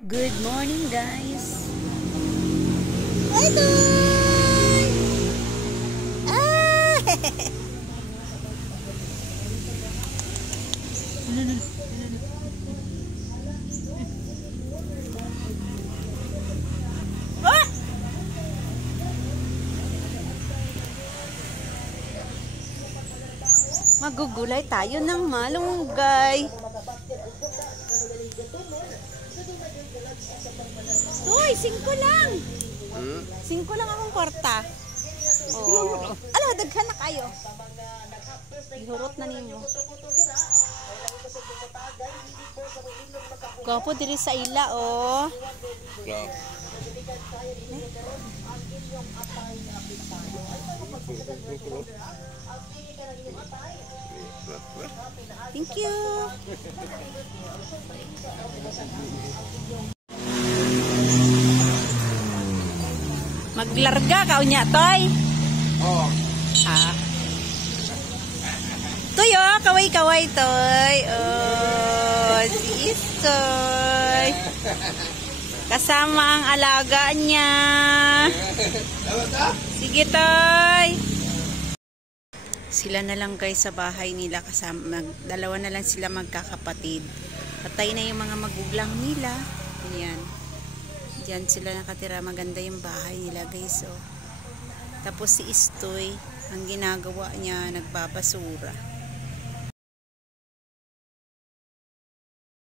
Good morning, guys. Hello! Ah! Ah! Magugulay tayo ng malunggay. Uy, 5 lang. 5 lang akong kwarta. Oh. Ala, daghan na kayo. Ihurot na nimo. Gwapo diri sa ila, oh. Thank you. Maglarga ka unya, Toy. Oh. Ah. Toy, oh, kaway-kaway, Toy. Oh, si Istoy. Kasama ang alaga niya. Sige, Toy. Sila na lang guys sa bahay nila, kasama, dalawa na lang sila magkakapatid. Patay na yung mga magulang nila. Ayan. Diyan sila nakatira. Maganda yung bahay nila guys. Oh. Tapos si Istoy, ang ginagawa niya, nagbabasura.